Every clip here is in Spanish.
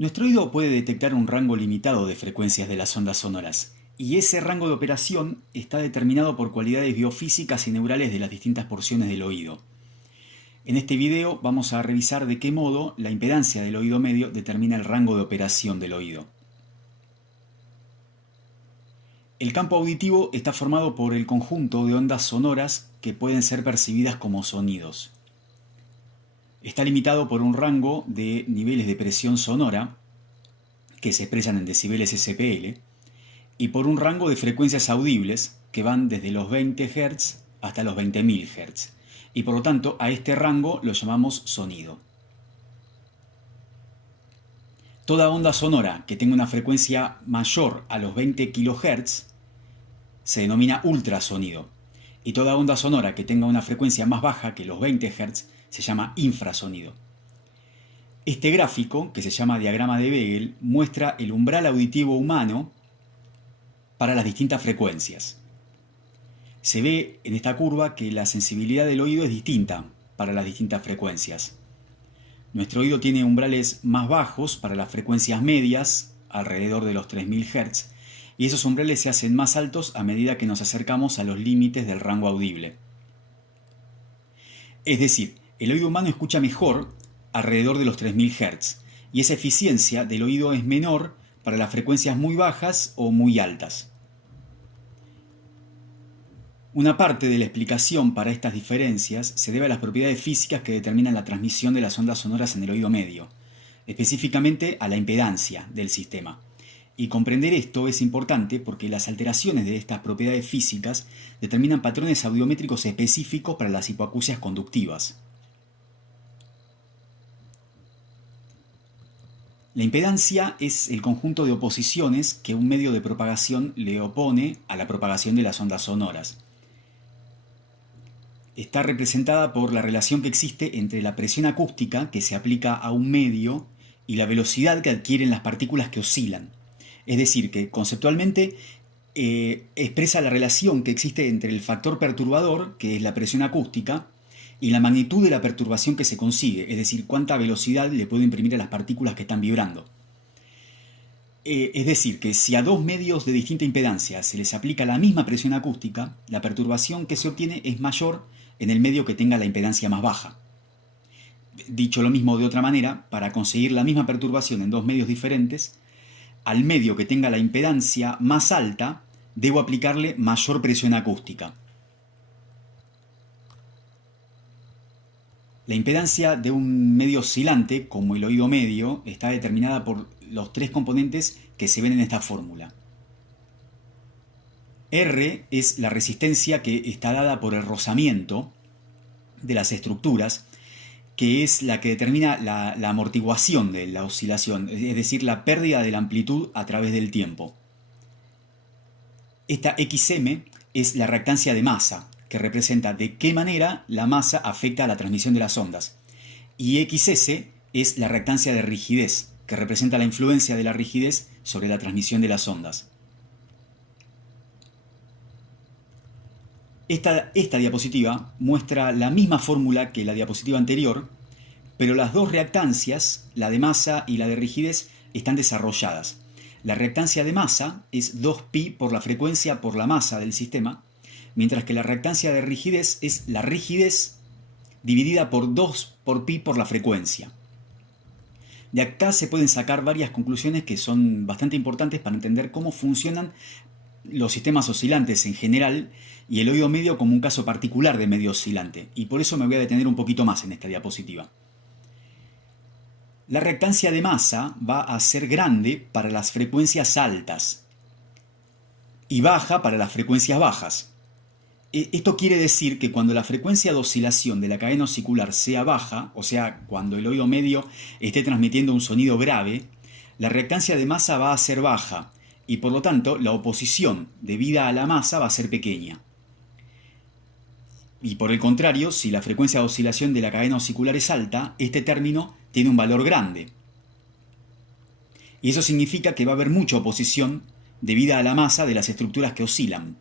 Nuestro oído puede detectar un rango limitado de frecuencias de las ondas sonoras, y ese rango de operación está determinado por cualidades biofísicas y neurales de las distintas porciones del oído. En este video vamos a revisar de qué modo la impedancia del oído medio determina el rango de operación del oído. El campo auditivo está formado por el conjunto de ondas sonoras que pueden ser percibidas como sonidos. Está limitado por un rango de niveles de presión sonora, que se expresan en decibeles SPL, y por un rango de frecuencias audibles, que van desde los 20 Hz hasta los 20.000 Hz, y por lo tanto a este rango lo llamamos sonido. Toda onda sonora que tenga una frecuencia mayor a los 20 kHz se denomina ultrasonido, y toda onda sonora que tenga una frecuencia más baja que los 20 Hz se llama infrasonido. Este gráfico, que se llama diagrama de Begel, muestra el umbral auditivo humano para las distintas frecuencias. Se ve en esta curva que la sensibilidad del oído es distinta para las distintas frecuencias. Nuestro oído tiene umbrales más bajos para las frecuencias medias, alrededor de los 3000 Hz, y esos umbrales se hacen más altos a medida que nos acercamos a los límites del rango audible. Es decir, el oído humano escucha mejor alrededor de los 3000 Hz, y esa eficiencia del oído es menor para las frecuencias muy bajas o muy altas. Una parte de la explicación para estas diferencias se debe a las propiedades físicas que determinan la transmisión de las ondas sonoras en el oído medio, específicamente a la impedancia del sistema. Y comprender esto es importante porque las alteraciones de estas propiedades físicas determinan patrones audiométricos específicos para las hipoacusias conductivas. La impedancia es el conjunto de oposiciones que un medio de propagación le opone a la propagación de las ondas sonoras. Está representada por la relación que existe entre la presión acústica que se aplica a un medio y la velocidad que adquieren las partículas que oscilan. Es decir, que conceptualmente expresa la relación que existe entre el factor perturbador, que es la presión acústica, y la magnitud de la perturbación que se consigue, es decir, cuánta velocidad le puedo imprimir a las partículas que están vibrando. Es decir, que si a dos medios de distinta impedancia se les aplica la misma presión acústica, la perturbación que se obtiene es mayor en el medio que tenga la impedancia más baja. Dicho lo mismo de otra manera, para conseguir la misma perturbación en dos medios diferentes, al medio que tenga la impedancia más alta, debo aplicarle mayor presión acústica. La impedancia de un medio oscilante, como el oído medio, está determinada por los tres componentes que se ven en esta fórmula. R es la resistencia que está dada por el rozamiento de las estructuras, que es la que determina la amortiguación de la oscilación, es decir, la pérdida de la amplitud a través del tiempo. Esta XM es la reactancia de masa, que representa de qué manera la masa afecta a la transmisión de las ondas. Y XS es la reactancia de rigidez, que representa la influencia de la rigidez sobre la transmisión de las ondas. Esta diapositiva muestra la misma fórmula que la diapositiva anterior, pero las dos reactancias, la de masa y la de rigidez, están desarrolladas. La reactancia de masa es 2pi por la frecuencia por la masa del sistema, mientras que la reactancia de rigidez es la rigidez dividida por 2 por pi por la frecuencia. De acá se pueden sacar varias conclusiones que son bastante importantes para entender cómo funcionan los sistemas oscilantes en general y el oído medio como un caso particular de medio oscilante, y por eso me voy a detener un poquito más en esta diapositiva. La reactancia de masa va a ser grande para las frecuencias altas y baja para las frecuencias bajas. Esto quiere decir que cuando la frecuencia de oscilación de la cadena osicular sea baja, o sea, cuando el oído medio esté transmitiendo un sonido grave, la reactancia de masa va a ser baja y por lo tanto la oposición debida a la masa va a ser pequeña. Y por el contrario, si la frecuencia de oscilación de la cadena osicular es alta, este término tiene un valor grande. Y eso significa que va a haber mucha oposición debida a la masa de las estructuras que oscilan.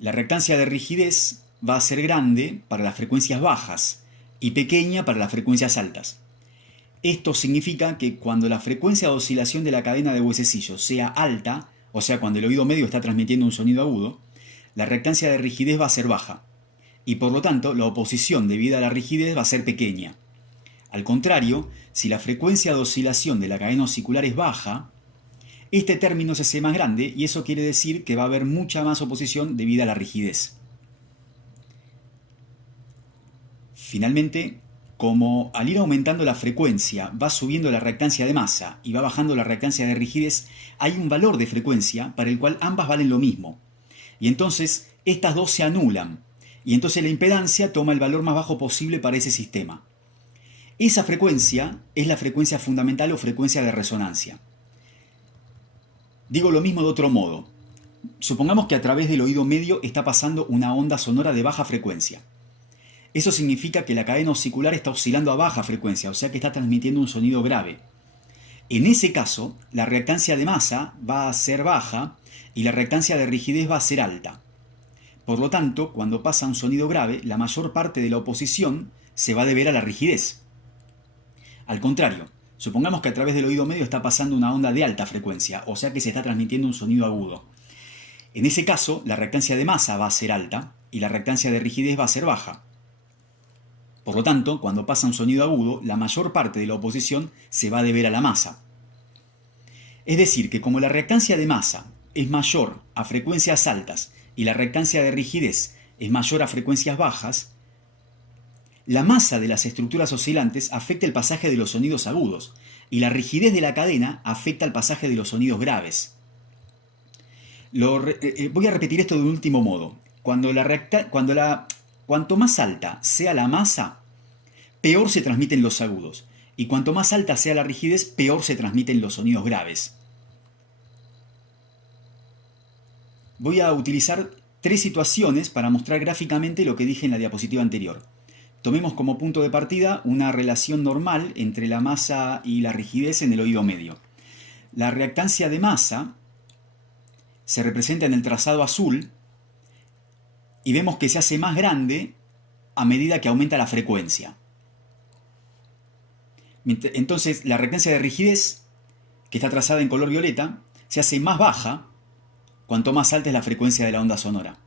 La reactancia de rigidez va a ser grande para las frecuencias bajas y pequeña para las frecuencias altas. Esto significa que cuando la frecuencia de oscilación de la cadena de huesecillos sea alta, o sea, cuando el oído medio está transmitiendo un sonido agudo, la reactancia de rigidez va a ser baja, y por lo tanto la oposición debida a la rigidez va a ser pequeña. Al contrario, si la frecuencia de oscilación de la cadena osicular es baja, este término se hace más grande y eso quiere decir que va a haber mucha más oposición debida a la rigidez. Finalmente, como al ir aumentando la frecuencia va subiendo la reactancia de masa y va bajando la reactancia de rigidez, hay un valor de frecuencia para el cual ambas valen lo mismo. Y entonces estas dos se anulan. Y entonces la impedancia toma el valor más bajo posible para ese sistema. Esa frecuencia es la frecuencia fundamental o frecuencia de resonancia. Digo lo mismo de otro modo. Supongamos que a través del oído medio está pasando una onda sonora de baja frecuencia. Eso significa que la cadena osicular está oscilando a baja frecuencia, o sea que está transmitiendo un sonido grave. En ese caso, la reactancia de masa va a ser baja y la reactancia de rigidez va a ser alta. Por lo tanto, cuando pasa un sonido grave, la mayor parte de la oposición se va a deber a la rigidez. Al contrario, supongamos que a través del oído medio está pasando una onda de alta frecuencia, o sea que se está transmitiendo un sonido agudo. En ese caso, la reactancia de masa va a ser alta y la reactancia de rigidez va a ser baja. Por lo tanto, cuando pasa un sonido agudo, la mayor parte de la oposición se va a deber a la masa. Es decir, que como la reactancia de masa es mayor a frecuencias altas y la reactancia de rigidez es mayor a frecuencias bajas, la masa de las estructuras oscilantes afecta el pasaje de los sonidos agudos y la rigidez de la cadena afecta el pasaje de los sonidos graves. Voy a repetir esto de un último modo. Cuanto más alta sea la masa, peor se transmiten los agudos. Y cuanto más alta sea la rigidez, peor se transmiten los sonidos graves. Voy a utilizar 3 situaciones para mostrar gráficamente lo que dije en la diapositiva anterior. Tomemos como punto de partida una relación normal entre la masa y la rigidez en el oído medio. La reactancia de masa se representa en el trazado azul y vemos que se hace más grande a medida que aumenta la frecuencia. Entonces la reactancia de rigidez, que está trazada en color violeta, se hace más baja cuanto más alta es la frecuencia de la onda sonora.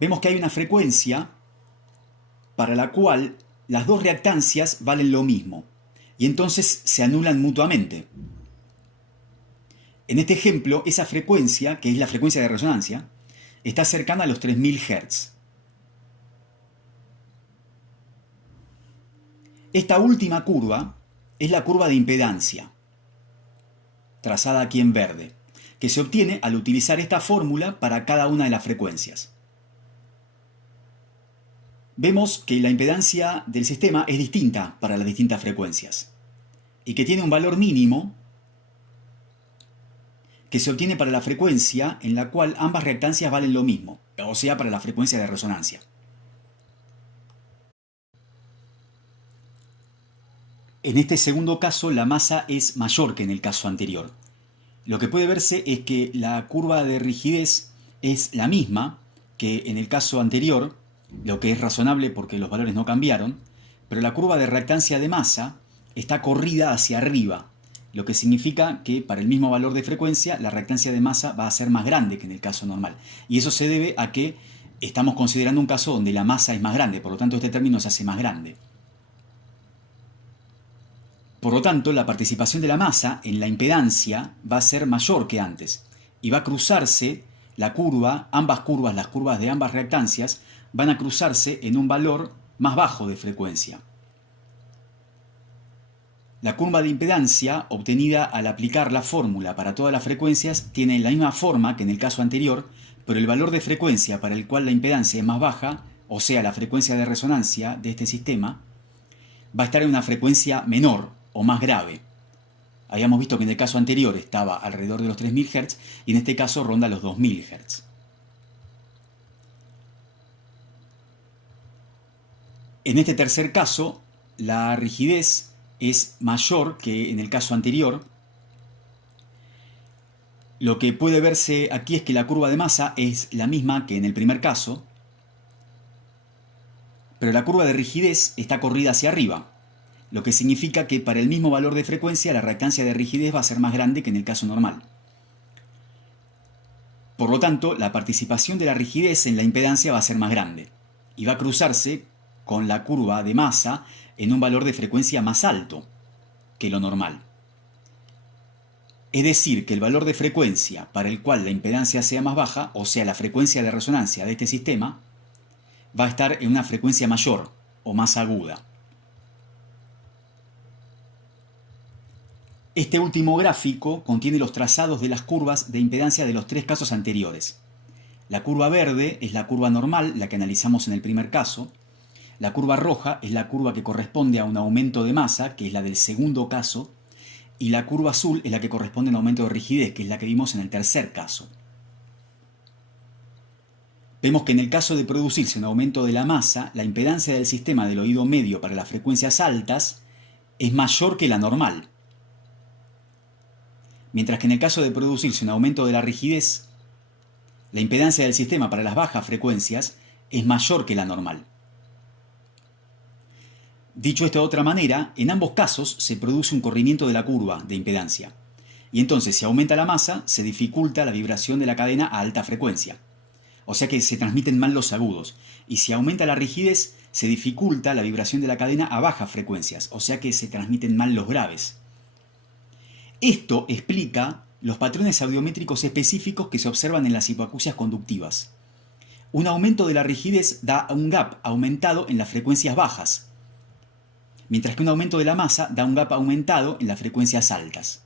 Vemos que hay una frecuencia para la cual las dos reactancias valen lo mismo y entonces se anulan mutuamente. En este ejemplo, esa frecuencia, que es la frecuencia de resonancia, está cercana a los 3000 Hz. Esta última curva es la curva de impedancia, trazada aquí en verde, que se obtiene al utilizar esta fórmula para cada una de las frecuencias. Vemos que la impedancia del sistema es distinta para las distintas frecuencias y que tiene un valor mínimo que se obtiene para la frecuencia en la cual ambas reactancias valen lo mismo, o sea, para la frecuencia de resonancia. En este segundo caso, la masa es mayor que en el caso anterior. Lo que puede verse es que la curva de rigidez es la misma que en el caso anterior, lo que es razonable porque los valores no cambiaron, pero la curva de reactancia de masa está corrida hacia arriba, lo que significa que para el mismo valor de frecuencia la reactancia de masa va a ser más grande que en el caso normal. Y eso se debe a que estamos considerando un caso donde la masa es más grande, por lo tanto este término se hace más grande. Por lo tanto, la participación de la masa en la impedancia va a ser mayor que antes y va a cruzarse la curva, ambas curvas, las curvas de ambas reactancias, van a cruzarse en un valor más bajo de frecuencia. La curva de impedancia, obtenida al aplicar la fórmula para todas las frecuencias, tiene la misma forma que en el caso anterior, pero el valor de frecuencia para el cual la impedancia es más baja, o sea, la frecuencia de resonancia de este sistema, va a estar en una frecuencia menor o más grave. Habíamos visto que en el caso anterior estaba alrededor de los 3000 Hz y en este caso ronda los 2000 Hz. En este tercer caso, la rigidez es mayor que en el caso anterior. Lo que puede verse aquí es que la curva de masa es la misma que en el primer caso, pero la curva de rigidez está corrida hacia arriba, lo que significa que para el mismo valor de frecuencia la reactancia de rigidez va a ser más grande que en el caso normal. Por lo tanto, la participación de la rigidez en la impedancia va a ser más grande y va a cruzarse con la curva de masa en un valor de frecuencia más alto que lo normal. Es decir, que el valor de frecuencia para el cual la impedancia sea más baja, o sea, la frecuencia de resonancia de este sistema, va a estar en una frecuencia mayor o más aguda. Este último gráfico contiene los trazados de las curvas de impedancia de los tres casos anteriores. La curva verde es la curva normal, la que analizamos en el primer caso. La curva roja es la curva que corresponde a un aumento de masa, que es la del segundo caso. Y la curva azul es la que corresponde a un aumento de rigidez, que es la que vimos en el tercer caso. Vemos que en el caso de producirse un aumento de la masa, la impedancia del sistema del oído medio para las frecuencias altas es mayor que la normal. Mientras que en el caso de producirse un aumento de la rigidez, la impedancia del sistema para las bajas frecuencias es mayor que la normal. Dicho esto de otra manera, en ambos casos se produce un corrimiento de la curva de impedancia. Y entonces, si aumenta la masa, se dificulta la vibración de la cadena a alta frecuencia. O sea que se transmiten mal los agudos. Y si aumenta la rigidez, se dificulta la vibración de la cadena a bajas frecuencias. O sea que se transmiten mal los graves. Esto explica los patrones audiométricos específicos que se observan en las hipoacusias conductivas. Un aumento de la rigidez da un gap aumentado en las frecuencias bajas, mientras que un aumento de la masa da un gap aumentado en las frecuencias altas.